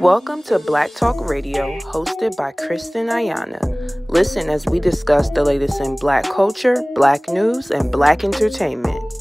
Welcome to Black Talk Radio, hosted by Kristen Ayana. Listen as we discuss the latest in Black culture, Black news, and Black entertainment.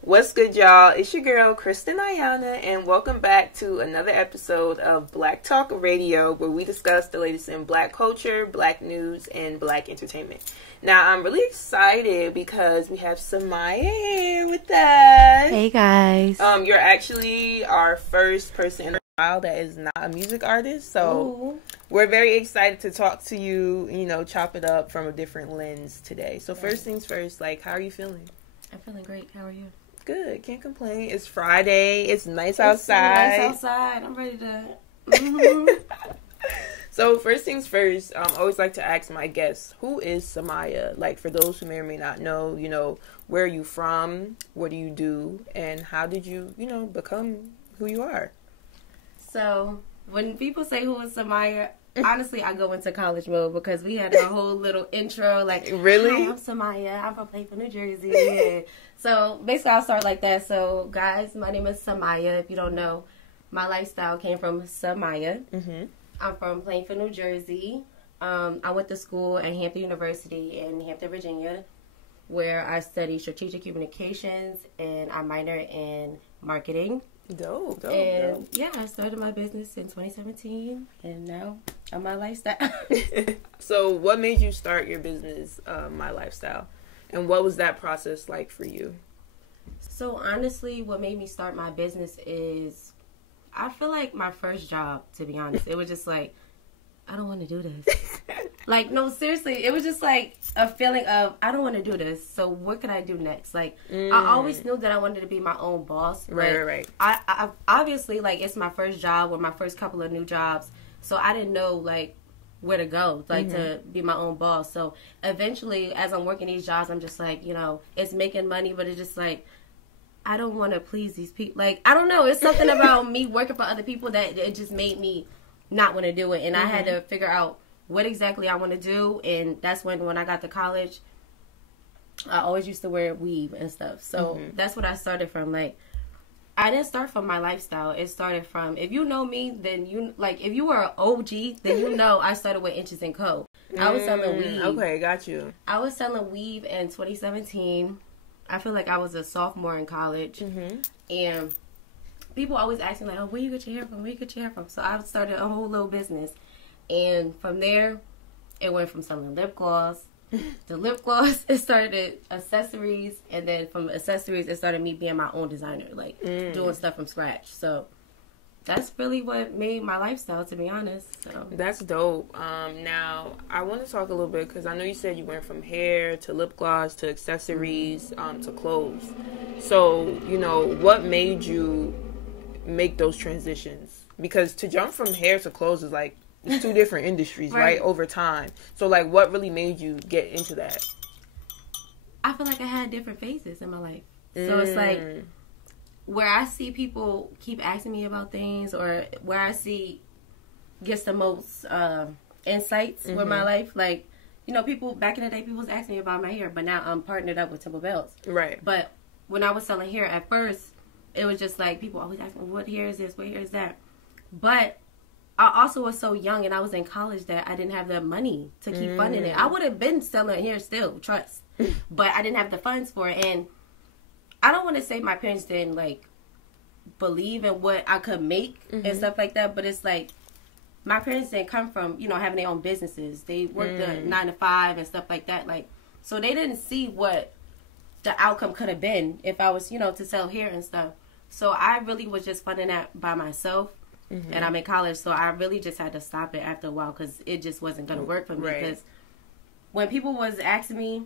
What's good, y'all? It's your girl, Kristen Ayana, and welcome back to another episode of Black Talk Radio, where we discuss the latest in Black culture, Black news, and Black entertainment. Now, I'm really excited because we have Samiyah here with us. Hey, guys. You're actually our first person in a while that is not a music artist, so we're very excited to talk to you, chop it up from a different lens today. So first things first, how are you feeling? I'm feeling great. How are you? Good. Can't complain. It's Friday. It's nice outside. Nice outside. I'm ready to... So first things first, I always like to ask my guests, who is Samiyah? For those who may or may not know, where are you from? What do you do? And how did you, become who you are? So when people say who is Samiyah, honestly, I go into college mode because we had a whole little intro, really? Hi, I'm Samiyah. I'm from Plainfield, New Jersey. So basically, I'll start like that. So guys, my name is Samiyah. If you don't know, MiyLifeStyle came from Samiyah. Mm-hmm. I'm from Plainfield, New Jersey. I went to school at Hampton University in Hampton, Virginia, where I studied strategic communications and I minored in marketing. Dope. Yeah, I started my business in 2017, and now I'm MiyLifeStyle. So what made you start your business, MiyLifeStyle? And what was that process like for you? So honestly, what made me start my business is, I feel like my first job, to be honest, it was just I don't want to do this. No, seriously, it was just a feeling of, I don't want to do this. So what could I do next? I always knew that I wanted to be my own boss. Right. I obviously, it's my first job or my first couple of new jobs. So I didn't know, where to go, to be my own boss. So eventually, as I'm working these jobs, I'm just it's making money, but it's just I don't want to please these people. I don't know. It's something about me working for other people that it just made me not want to do it. And I had to figure out what exactly I want to do. And that's when I got to college, I always used to wear weave and stuff. So that's what I started from. I didn't start from MiyLifeStyle. It started from, if you know me, then you, if you were an OG, then you know I started with Interns Co. I was selling weave. Okay, got you. I was selling weave in 2017. I feel like I was a sophomore in college. And people always ask me, where you get your hair from? Where you get your hair from? So I started a whole little business. And from there, it went from selling lip gloss. The lip gloss, it started accessories. And then from accessories, it started me being my own designer, doing stuff from scratch. So that's really what made MiyLifeStyle, to be honest. So that's dope. Now, I want to talk a little bit, because I know you said you went from hair to lip gloss to accessories to clothes. So, what made you make those transitions? Because to jump from hair to clothes is it's two different industries, right? Over time. So, what really made you get into that? I feel like I had different phases in my life. So it's where I see people keep asking me about things, or where I see gets the most insights with my life. People back in the day, people was asking me about my hair, but now I'm partnered up with Temple Bells. Right. But when I was selling hair at first, it was just people always ask me, what hair is this? What hair is that? But I also was so young, and I was in college, that I didn't have the money to keep funding it. I would have been selling hair still, trust. But I didn't have the funds for it. And I don't want to say my parents didn't, believe in what I could make and stuff like that. But it's my parents didn't come from, having their own businesses. They worked a 9 to 5 and stuff like that. So they didn't see what the outcome could have been if I was, to sell hair and stuff. So I really was just funding that by myself. And I'm in college, so I really just had to stop it after a while, because it just wasn't going to work for me. Because when people was asking me,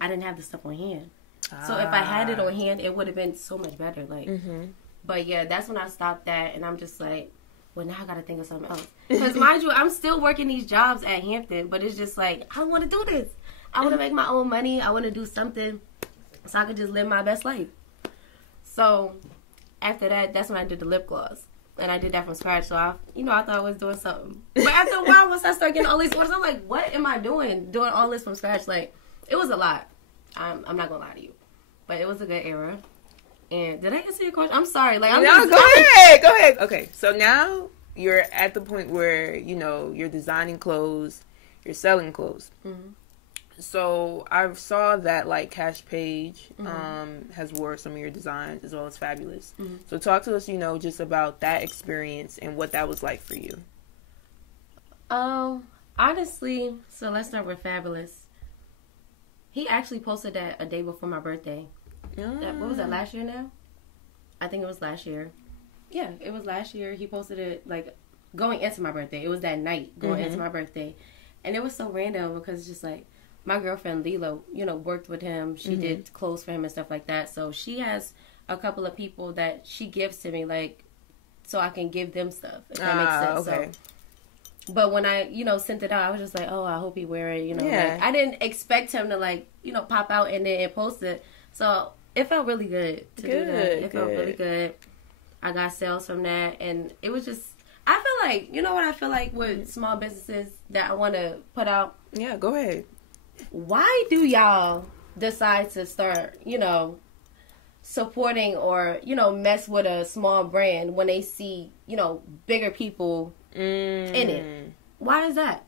I didn't have the stuff on hand. So if I had it on hand, it would have been so much better. But yeah, that's when I stopped that, and I'm just well, now I got to think of something else. Because mind you, I'm still working these jobs at Hampton, but it's just I want to do this. I want to make my own money. I want to do something so I can just live my best life. So after that, that's when I did the lip gloss. And I did that from scratch, so I thought I was doing something. But after a while, once I started getting all these orders, I'm what am I doing? Doing all this from scratch? It was a lot. I'm not going to lie to you. But it was a good era. And did I answer your question? I'm sorry. No, go ahead. Okay, so now you're at the point where, you know, you're designing clothes, you're selling clothes. Mm-hmm. So I saw that, like, Kaash Paige has wore some of your designs as well as Fabolous. Mm-hmm. So talk to us, you know, just about that experience and what that was like for you. Honestly, so let's start with Fabolous. He actually posted that a day before my birthday. What was that, last year now? I think it was last year. Yeah, it was last year. He posted it, like, going into my birthday. It was that night going into my birthday. And it was so random because it's just, like, my girlfriend, Lila, you know, worked with him. She did clothes for him and stuff like that. So she has a couple of people that she gives to me, like, so I can give them stuff, if that makes sense. Okay. So, but when I, you know, sent it out, I was just like, oh, I hope he wear it, you know. Yeah. Like, I didn't expect him to, like, you know, pop out and then post it. So it felt really good to do that. It felt really good. I got sales from that. And it was just, I feel like, you know what I feel like with small businesses that I want to put out? Yeah, go ahead. Why do y'all decide to start, you know, supporting or, you know, mess with a small brand when they see, you know, bigger people in it? Why is that?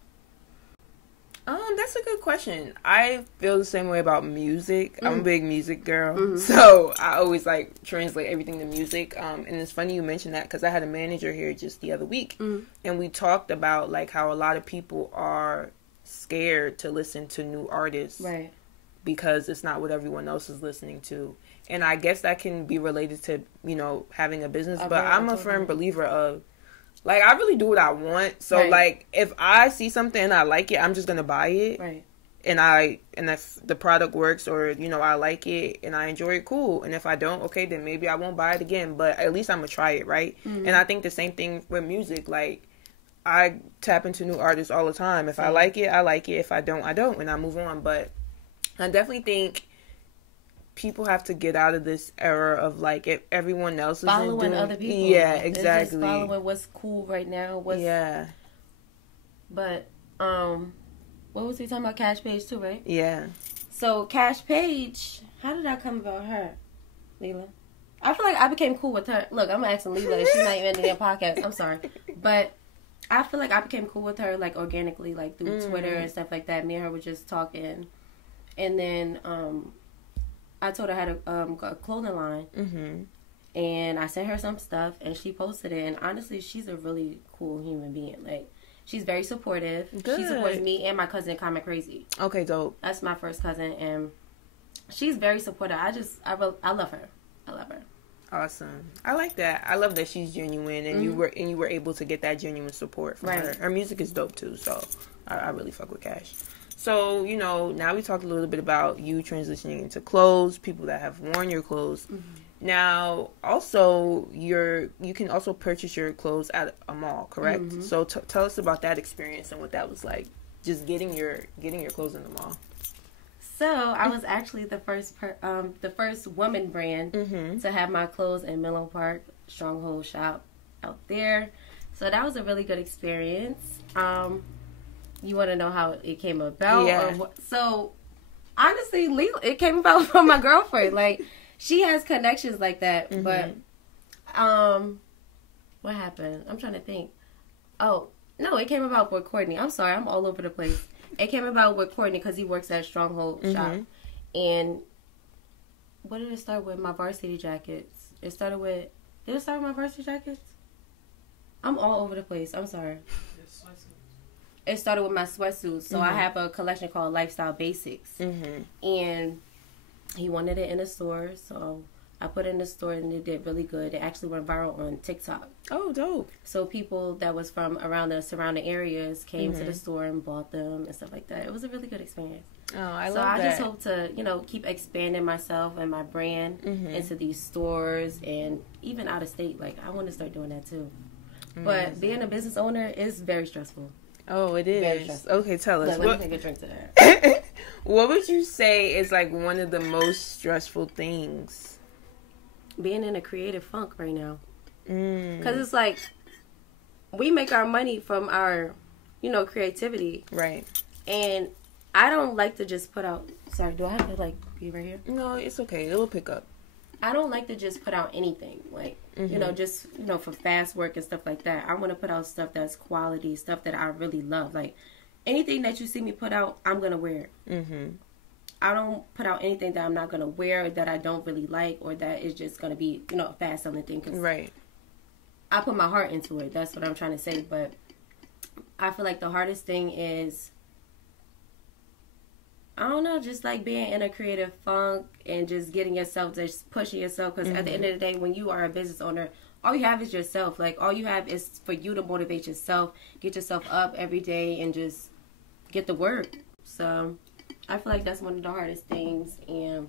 That's a good question. I feel the same way about music. I'm a big music girl, so I always, like, translate everything to music. And it's funny you mentioned that because I had a manager here just the other week, and we talked about, like, how a lot of people are scared to listen to new artists, right? Because it's not what everyone else is listening to. And I guess that can be related to, you know, having a business. But I'm a firm believer of, like, I really do what I want. So, like, if I see something and I like it, I'm just going to buy it. Right. And if the product works or, you know, I like it and I enjoy it, cool. And if I don't, okay, then maybe I won't buy it again. But at least I'm going to try it, right? And I think the same thing with music. Like, I tap into new artists all the time. If I like it, I like it. If I don't, I don't. And I move on. But I definitely think people have to get out of this era of, like, if everyone else is following other people. Yeah, exactly. Just following what's cool right now. But what was we talking about? Kaash Paige too, right? Yeah. So Kaash Paige, how did I come about her, Leela? I feel like I became cool with her. Look, I'm asking Leela. She's not even in the podcast. I'm sorry, but I feel like I became cool with her, like, organically, like, through Twitter and stuff like that. Me and her were just talking, and then I told her I had a clothing line, and I sent her some stuff, and she posted it. And honestly, she's a really cool human being. Like, she's very supportive. Good. She supports me and my cousin, Comic Crazy. Okay, dope. That's my first cousin, and she's very supportive. I love her. I love her. Awesome. I like that. I love that she's genuine, and you were able to get that genuine support from her. Her music is dope too, so I really fuck with Kaash. So, you know, now we talked a little bit about you transitioning into clothes, people that have worn your clothes. Now, also, you can also purchase your clothes at a mall, correct? So tell us about that experience and what that was like, just getting your clothes in the mall. So I was actually the first woman brand to have my clothes in Menlo Park Stronghold shop out there. So that was a really good experience. You want to know how it came about? Yeah. So honestly, it came about from my girlfriend. Like, she has connections like that. But what happened? I'm trying to think. Oh no, it came about with Courtney. I'm sorry, I'm all over the place. It came about with Courtney because he works at Stronghold shop. And what did it start with? My varsity jackets. Did it start with my varsity jackets? I'm all over the place. I'm sorry. It started with my sweatsuits. So I have a collection called Lifestyle Basics. And he wanted it in a store. So I put it in the store and it did really good. It actually went viral on TikTok. Oh, dope. So people that was from around the surrounding areas came to the store and bought them and stuff like that. It was a really good experience. Oh, I love that. So I just hope to, you know, keep expanding myself and my brand into these stores and even out of state. Like, I want to start doing that too. But being a business owner is very stressful. Oh, it is. Okay, tell us. Let me take a drink to that. What would you say is, like, one of the most stressful things? Being in a creative funk right now. Because it's like, we make our money from our, you know, creativity. Right. And I don't like to just put out... Sorry, do I have to, like, be right here? No, it's okay. It'll pick up. I don't like to just put out anything. Like, you know, just, you know, for fast work and stuff like that. I want to put out stuff that's quality, stuff that I really love. Like, anything that you see me put out, I'm going to wear it. I don't put out anything that I'm not going to wear, that I don't really like, or that is just going to be, you know, a fast-selling thing. Cause I put my heart into it. That's what I'm trying to say. But I feel like the hardest thing is, I don't know, just like being in a creative funk and just getting yourself, just pushing yourself. Because at the end of the day, when you are a business owner, all you have is yourself. Like, all you have is for you to motivate yourself, get yourself up every day, and just get the work. So I feel like that's one of the hardest things. And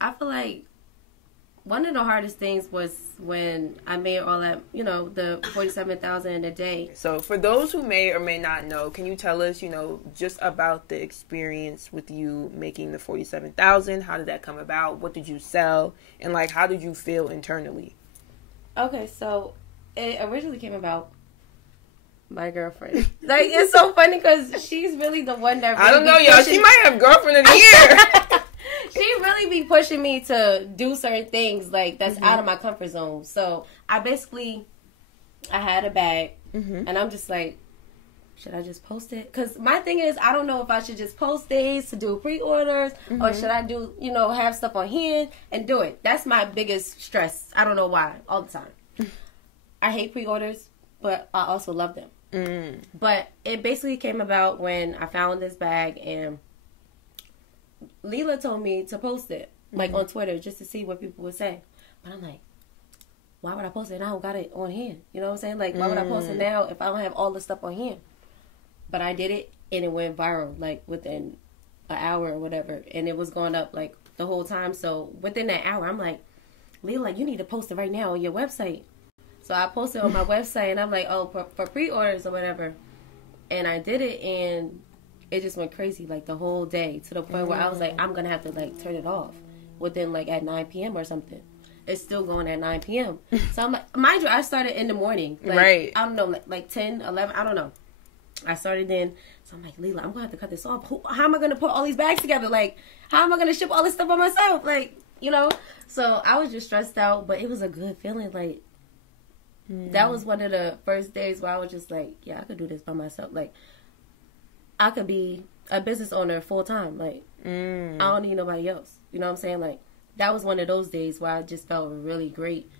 I feel like one of the hardest things was when I made all that, you know, the $47,000 in a day. So for those who may or may not know, can you tell us, you know, just about the experience with you making the $47,000? How did that come about? What did you sell? And, like, how did you feel internally? Okay, so it originally came about my girlfriend. Like, it's so funny because she's really the one that really, I don't know, y'all. She might have girlfriend of the year. She really be pushing me to do certain things, like, that's out of my comfort zone. So I had a bag, and I'm just like, should I just post it? Because my thing is, I don't know if I should just post these to do pre-orders, or should I do, you know, have stuff on hand and do it. That's my biggest stress. I don't know why, all the time. I hate pre-orders, but I also love them. But it basically came about when I found this bag, and Leela told me to post it, like, on Twitter, just to see what people would say. But I'm like, why would I post it? I don't got it on hand. You know what I'm saying? Like, why would I post it now if I don't have all the stuff on hand? But I did it, and it went viral, like, within an hour or whatever. And it was going up, like, the whole time. So within that hour, I'm like, Leela, you need to post it right now on your website. So I posted on my website, and I'm like, oh, for pre-orders or whatever. And I did it, and it just went crazy, like, the whole day, to the point where I was like, I'm going to have to, like, turn it off within, like, at 9 p.m. or something. It's still going at 9 p.m. So I'm like, mind you, I started in the morning. Like, I don't know, like 10, 11, I don't know. I started then. So I'm like, Leela, I'm going to have to cut this off. How am I going to put all these bags together? Like, how am I going to ship all this stuff by myself? Like, you know? So I was just stressed out, but it was a good feeling. Like, that was one of the first days where I was just like, yeah, I could do this by myself. Like, I could be a business owner full time. Like, I don't need nobody else. You know what I'm saying? Like, that was one of those days where I just felt really great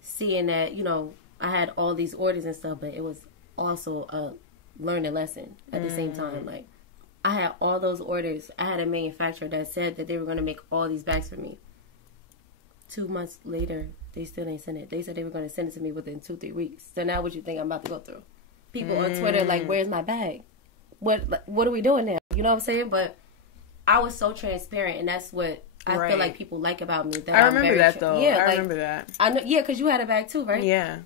seeing that, you know, I had all these orders and stuff, but it was also a learning lesson at the same time. Like, I had all those orders. I had a manufacturer that said that they were going to make all these bags for me. 2 months later, they still ain't sent it. They said they were going to send it to me within 2-3 weeks. So now what you think I'm about to go through? People on Twitter like, where's my bag? What are we doing now? You know what I'm saying? But I was so transparent, and that's what I feel like people like about me. That I remember that, though. Yeah, I remember that. I know, yeah, because you had a bag too, right? Yeah.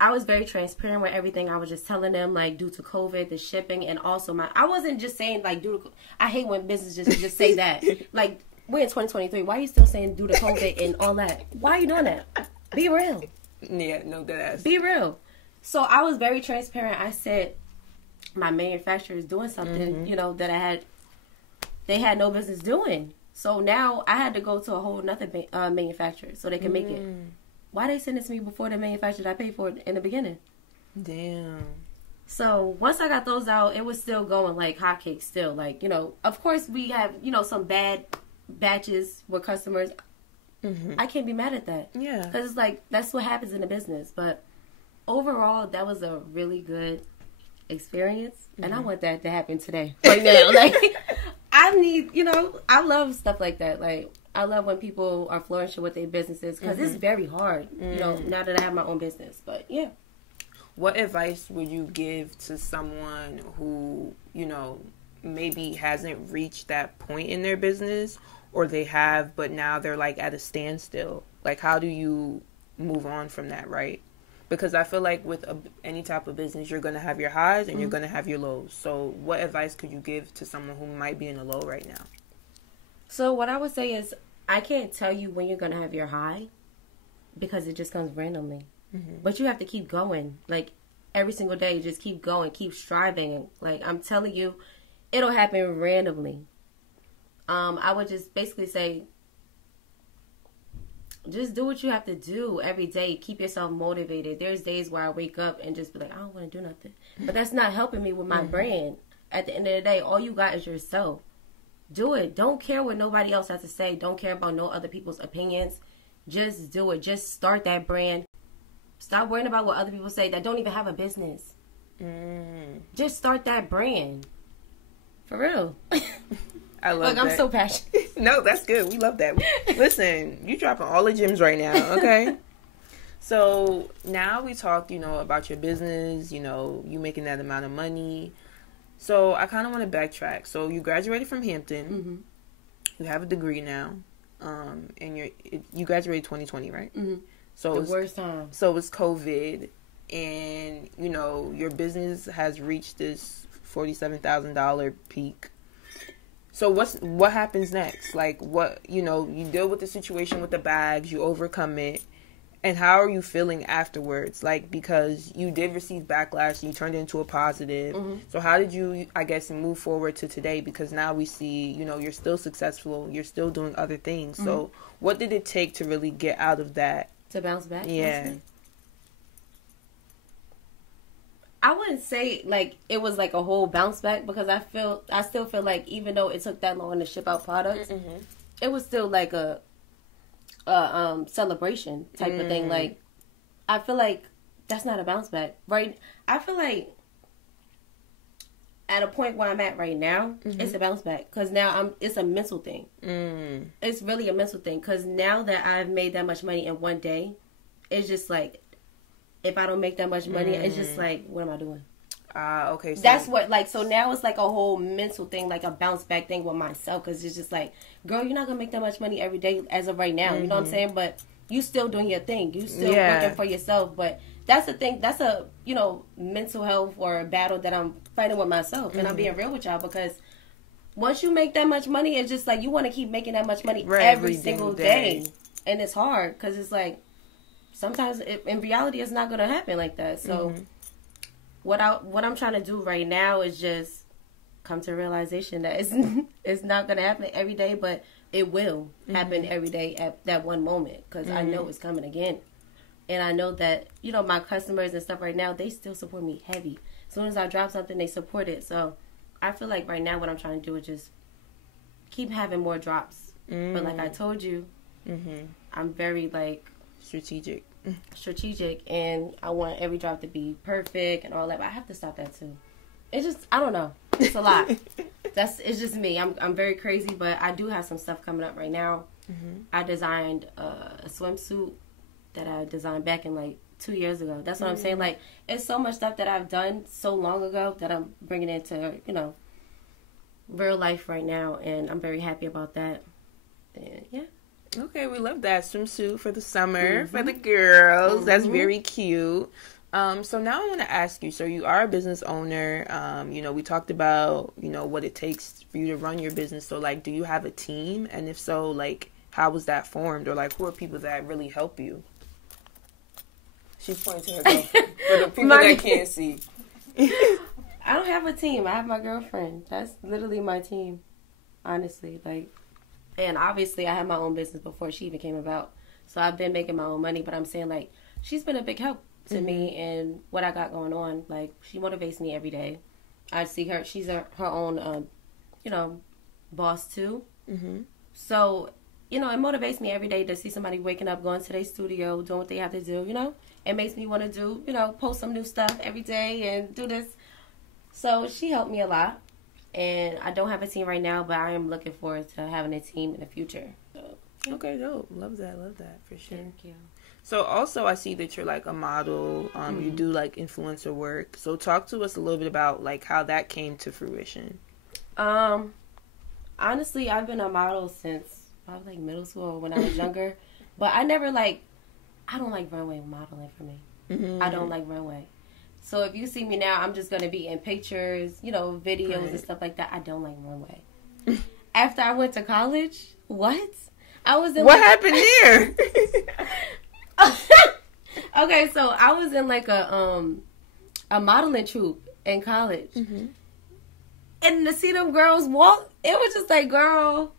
I was very transparent with everything. I was just telling them, like, due to COVID, the shipping, and also I wasn't just saying, like, due to, I hate when businesses just say that. Like, we're in 2023. Why are you still saying due to COVID and all that? Why are you doing that? Be real. Yeah, no good ass. Be real. So I was very transparent. I said my manufacturer is doing something, you know, that they had no business doing. So now I had to go to a whole nother manufacturer so they can make it. Why they send it to me before the manufacturer that I paid for it in the beginning? Damn. So once I got those out, it was still going like hotcakes still. Like, you know, of course we have, you know, some bad batches with customers. I can't be mad at that. Yeah. Because it's like, that's what happens in the business. But overall, that was a really good experience. And I want that to happen today. Right now. Like, I need, you know, I love stuff like that. Like, I love when people are flourishing with their businesses. Because it's very hard, you know, now that I have my own business. But, yeah. What advice would you give to someone who, you know, maybe hasn't reached that point in their business, or they have, but now they're like at a standstill? Like, how do you move on from that, right? Because I feel like with any type of business, you're going to have your highs and you're going to have your lows. So what advice could you give to someone who might be in a low right now? So what I would say is, I can't tell you when you're going to have your high because it just comes randomly. But you have to keep going. Like, every single day, just keep going, keep striving. Like, I'm telling you, it'll happen randomly. I would just basically say, just do what you have to do every day. Keep yourself motivated. There's days where I wake up and just be like, I don't want to do nothing. But that's not helping me with my brand. At the end of the day, all you got is yourself. Do it. Don't care what nobody else has to say. Don't care about no other people's opinions. Just do it. Just start that brand. Stop worrying about what other people say that don't even have a business. Just start that brand. For real. I love that. Look, I'm so passionate. No, that's good. We love that. Listen, you dropping all the gems right now, okay? So now we talked, about your business, you making that amount of money. So I kind of want to backtrack. So you graduated from Hampton. You have a degree now. And you graduated 2020, right? So the worst time. So it's COVID, and your business has reached this $47,000 peak. So what happens next? Like, what you deal with the situation with the bags, you overcome it, and how are you feeling afterwards? Like, because you did receive backlash, you turned it into a positive. So how did you, I guess, move forward to today? Because now we see, you're still successful, you're still doing other things. So what did it take to really get out of that? To bounce back? Yeah. I wouldn't say like it was like a whole bounce back, because I still feel like even though it took that long to ship out products, it was still like a celebration type of thing. Like, I feel like that's not a bounce back, right? I feel like at a point where I'm at right now, it's a bounce back, because now it's a mental thing. It's really a mental thing, because now that I've made that much money in one day, it's just like, if I don't make that much money, it's just like, what am I doing? Okay. So that's what, like, so now it's like a whole mental thing, like a bounce back thing with myself, because it's just like, girl, you're not going to make that much money every day as of right now, you know what I'm saying? But you still doing your thing. You still working for yourself. But that's the thing. That's a, mental health or a battle that I'm fighting with myself. And I'm being real with y'all, because once you make that much money, it's just like you want to keep making that much money every single day. And it's hard, because it's like sometimes in reality it's not going to happen like that. So what I'm trying to do right now is just come to a realization that it's not going to happen every day, but it will happen every day at that one moment, because I know it's coming again. And I know that, my customers and stuff right now, they still support me heavy. As soon as I drop something, they support it. So I feel like right now what I'm trying to do is just keep having more drops. But like I told you, I'm very like strategic, and I want every drop to be perfect and all that. But I have to stop that too. It's just, I don't know. It's a lot. It's just me. I'm very crazy, but I do have some stuff coming up right now. I designed a swimsuit that I designed back in like 2 years ago. That's what I'm saying. Like, it's so much stuff that I've done so long ago that I'm bringing into, real life right now, and I'm very happy about that. And yeah. Okay, we love that swimsuit for the summer for the girls. That's very cute. So now I want to ask you, so you are a business owner. We talked about, what it takes for you to run your business. So, like, do you have a team? And if so, like, how was that formed? Or, like, who are people that really help you? She's pointing to her girlfriend. For the people that can't see. I don't have a team. I have my girlfriend. That's literally my team, honestly. Like, and obviously I had my own business before she even came about. So I've been making my own money. But I'm saying, like, she's been a big help to me and what I got going on. Like, she motivates me every day. I see her. She's her own, boss too. So, it motivates me every day to see somebody waking up, going to their studio, doing what they have to do, It makes me want to do, post some new stuff every day and do this. So she helped me a lot. And I don't have a team right now, but I am looking forward to having a team in the future. So, yeah. Okay, dope. Love that for sure. Thank you. So also I see that you're like a model. You do like influencer work. So talk to us a little bit about like how that came to fruition. Honestly, I've been a model since probably like middle school or when I was younger. But I never I don't like runway modeling for me. I don't like runway. So if you see me now, I'm just going to be in pictures, videos and stuff like that. I don't like runway. After I went to college, what? I was in what happened there? Okay, so I was in like a modeling troupe in college. And to see them girls walk, it was just like, girl,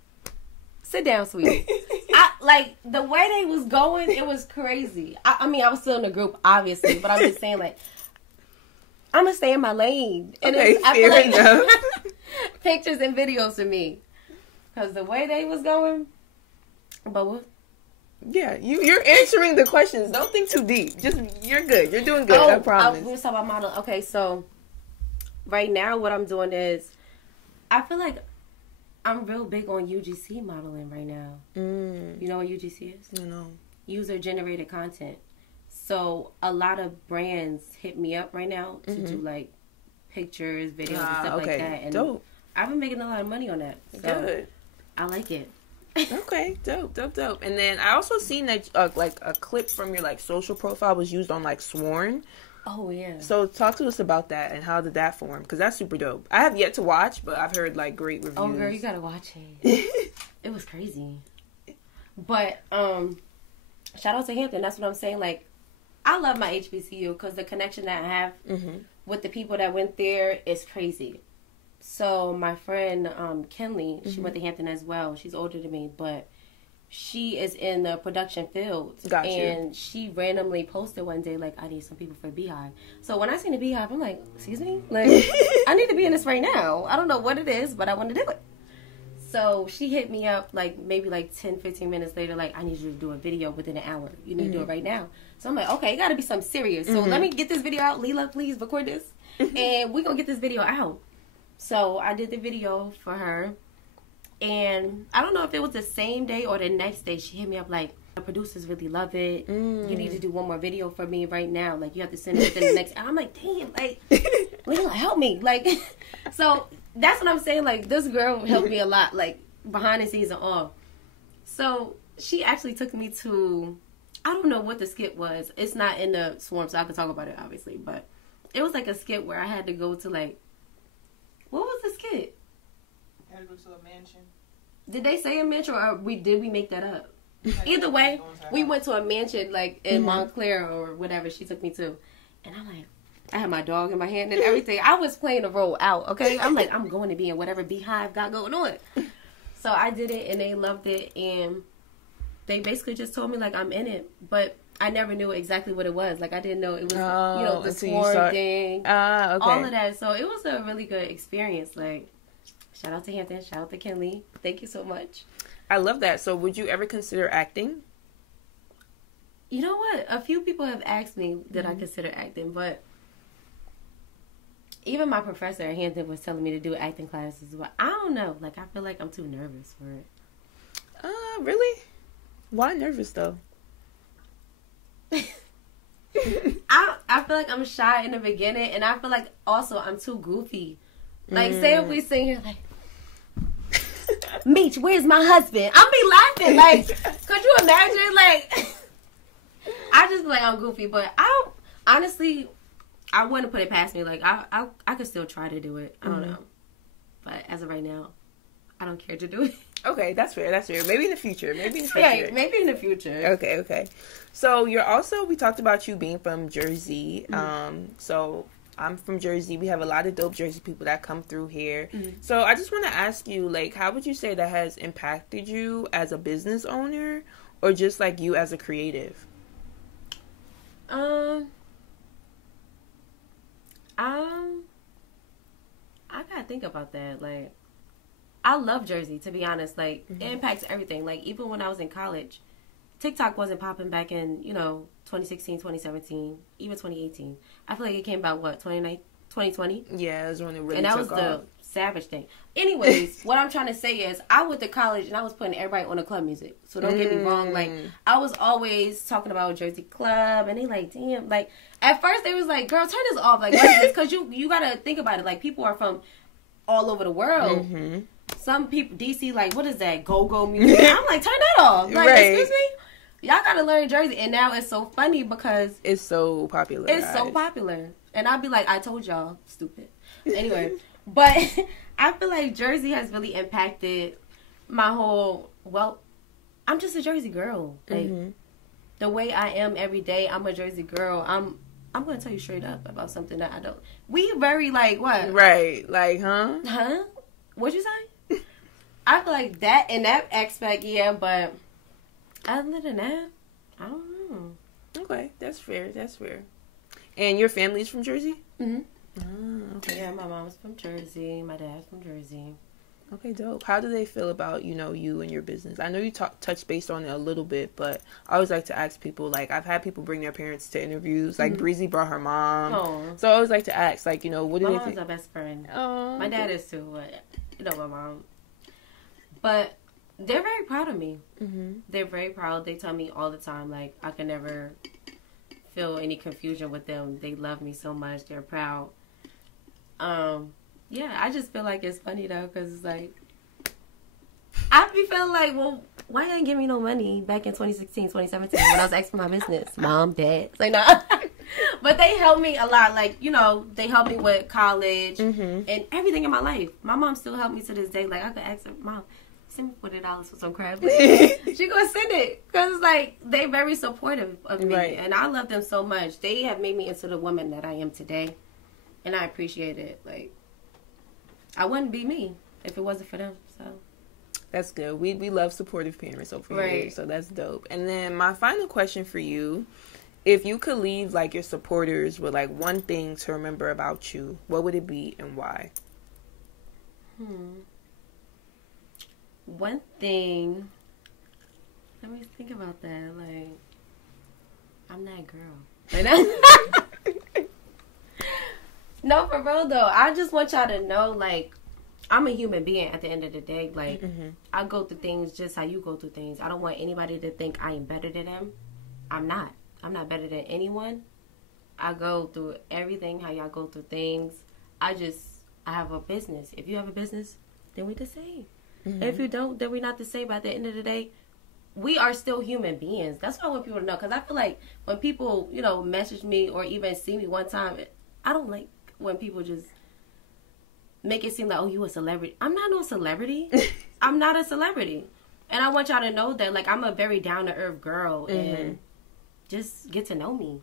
sit down, sweetie. like, the way they was going, it was crazy. I mean, I was still in the group, obviously, but I'm just saying, like, I'm going to stay in my lane. And okay, I feel fair like enough. pictures and videos for me. Because the way they was going, but what? Yeah, you're answering the questions. Don't think too deep. Just, you're good. You're doing good, I promise. We was talking about modeling. Okay, so, right now, what I'm doing is, I feel like I'm real big on UGC modeling right now. You know what UGC is? No. User-generated content. So, a lot of brands hit me up right now to do, like, pictures, videos, and stuff like that. And dope. I've been making a lot of money on that. So Good. I like it. Okay, dope. And then I also seen that, like, a clip from your, like, social profile was used on, like, Sworn. Oh, yeah. So, talk to us about that and how did that form? Because that's super dope. I have yet to watch, but I've heard, like, great reviews. Oh, girl, you gotta watch it. It was crazy. But, shout out to Hampton. That's what I'm saying. Like, I love my HBCU because the connection that I have with the people that went there is crazy. So, my friend, Kinley, she went to Hampton as well. She's older than me, but she is in the production field. Gotcha. And she randomly posted one day, like, I need some people for Beehive. So, when I seen the Beehive, I'm like, excuse me? Like, I need to be in this right now. I don't know what it is, but I want to do it. So, she hit me up, like, maybe, like, 10, 15 minutes later, like, I need you to do a video within an hour. You need to do it right now. So, I'm like, okay, it got to be something serious. So, let me get this video out. Leela, please record this. And we're going to get this video out. So, I did the video for her. And I don't know if it was the same day or the next day. She hit me up like, the producers really love it. You need to do one more video for me right now. Like, you have to send it within the next hour. I'm like, damn, like, Leela, help me. Like, so that's what I'm saying. Like, this girl helped me a lot, like, behind the scenes and all. So she actually took me to, I don't know what the skit was. It's not in the Swarm, so I can talk about it, obviously. But it was like a skit where I had to go to, like, what was the skit? Had to go to a mansion. Did they say a mansion or did we make that up? Either way, we went to a mansion like in Montclair or whatever she took me to. And I'm like, I had my dog in my hand and everything. I was playing the role out, okay? I'm like, I'm going to be in whatever Beehive got going on. So I did it and they loved it. And they basically just told me like I'm in it. But I never knew exactly what it was. Like I didn't know it was, the sworn thing. Okay. All of that. So it was a really good experience. Like, shout out to Hampton. Shout out to Kinley. Thank you so much. I love that. So would you ever consider acting? You know what? A few people have asked me that I consider acting, but even my professor at Hampton was telling me to do acting classes. But I don't know. Like, I feel like I'm too nervous for it. Really? Why nervous, though? I feel like I'm shy in the beginning, and I feel like also I'm too goofy. Like, say if we sing here, like, Meech, where's my husband? I'll be laughing. Like, could you imagine? Like, I just be like, I'm goofy, but honestly, I wouldn't put it past me. Like, I could still try to do it. I don't know. But as of right now, I don't care to do it. Okay, that's fair. Maybe in the future. Yeah, maybe in the future. Okay. So we talked about you being from Jersey. So I'm from Jersey. We have a lot of dope Jersey people that come through here. So I just want to ask you, like, how would you say that has impacted you as a business owner or just, like, you as a creative? I gotta think about that. Like, I love Jersey, to be honest. Like, it impacts everything. Like, even when I was in college, TikTok wasn't popping back in, 2016, 2017, even 2018. I feel like it came about, 2020? Yeah, it was when it really took off. And that was the savage thing. Anyways, what I'm trying to say is I went to college and I was putting everybody on the club music. So don't get me wrong. Like, I was always talking about Jersey Club and they like, damn. Like, at first they was like, girl, turn this off. Like, what is this? Because you got to think about it. Like, people are from all over the world. Some people, DC, like, what is that? Go-go music. I'm like, turn that off. Like, excuse me? Y'all gotta learn Jersey. And now it's so funny because it's so popular. It's so popular. And I'll be like, I told y'all, stupid. Anyway, but I feel like Jersey has really impacted my whole, I'm just a Jersey girl. Like, the way I am every day, I'm a Jersey girl. I'm going to tell you straight up about something that I don't. We very, like, what? Right. Like, huh? What'd you say? I feel like that, in that aspect, yeah, but Other than that, I don't know. Okay, that's fair. And your family's from Jersey? Mm-hmm. Oh, okay. Yeah, my mom's from Jersey. My dad's from Jersey. Okay, dope. How do they feel about, you and your business? I know you touched base on it a little bit, but I always like to ask people, like, I've had people bring their parents to interviews. Like, Breezy brought her mom. Oh. So I always like to ask, like, what do they think? My mom's our best friend. Oh, my dad is too, but, my mom. But they're very proud of me. Mm-hmm. They're very proud. They tell me all the time, like, I can never feel any confusion with them. They love me so much. They're proud. Yeah, I just feel like it's funny, though, because it's like, I be feeling like, well, why you didn't give me no money back in 2016, 2017 when I was asking for my business? Mom, dad. It's like, nah. But they helped me a lot. Like, they helped me with college and everything in my life. My mom still helped me to this day. Like, I could ask her, Mom, send me $40 for some crab legs. She gonna send it. Because it's like, they very supportive of me. Right. And I love them so much. They have made me into the woman that I am today. And I appreciate it. Like, I wouldn't be me if it wasn't for them. So that's good. We love supportive parents over here, so that's dope. And then my final question for you, if you could leave like your supporters with like one thing to remember about you, what would it be and why? One thing. Let me think about that. Like, I'm that girl. No, for real, though. I just want y'all to know, like, I'm a human being at the end of the day. Like, I go through things just how you go through things. I don't want anybody to think I am better than them. I'm not. I'm not better than anyone. I go through everything how y'all go through things. I have a business. If you have a business, then we the same. If you don't, then we're not the same. But at the end of the day, we are still human beings. That's what I want people to know. Because I feel like when people, message me or even see me one time, I don't like when people just make it seem like, oh, you a celebrity. I'm not no celebrity. I'm not a celebrity. And I want y'all to know that, like, I'm a very down-to-earth girl. And just get to know me.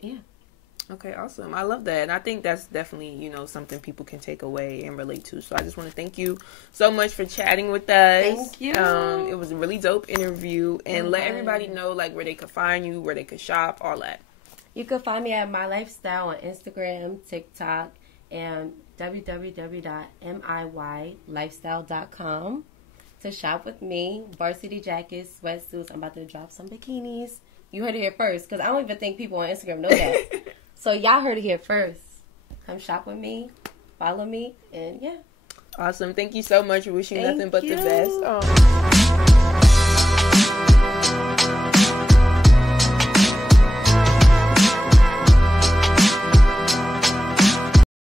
Yeah. Okay, awesome. I love that. And I think that's definitely, something people can take away and relate to. So I just want to thank you so much for chatting with us. Thank you. It was a really dope interview. And let everybody know, like, where they could find you, where they could shop, all that. You can find me at MiyLifeStyle on Instagram, TikTok, and www.MiyLifestyle.com to shop with me. Varsity jackets, sweatsuits. I'm about to drop some bikinis. You heard it here first, because I don't even think people on Instagram know that. So y'all heard it here first. Come shop with me, follow me, and yeah. Awesome. Thank you so much. Wishing you nothing but the best.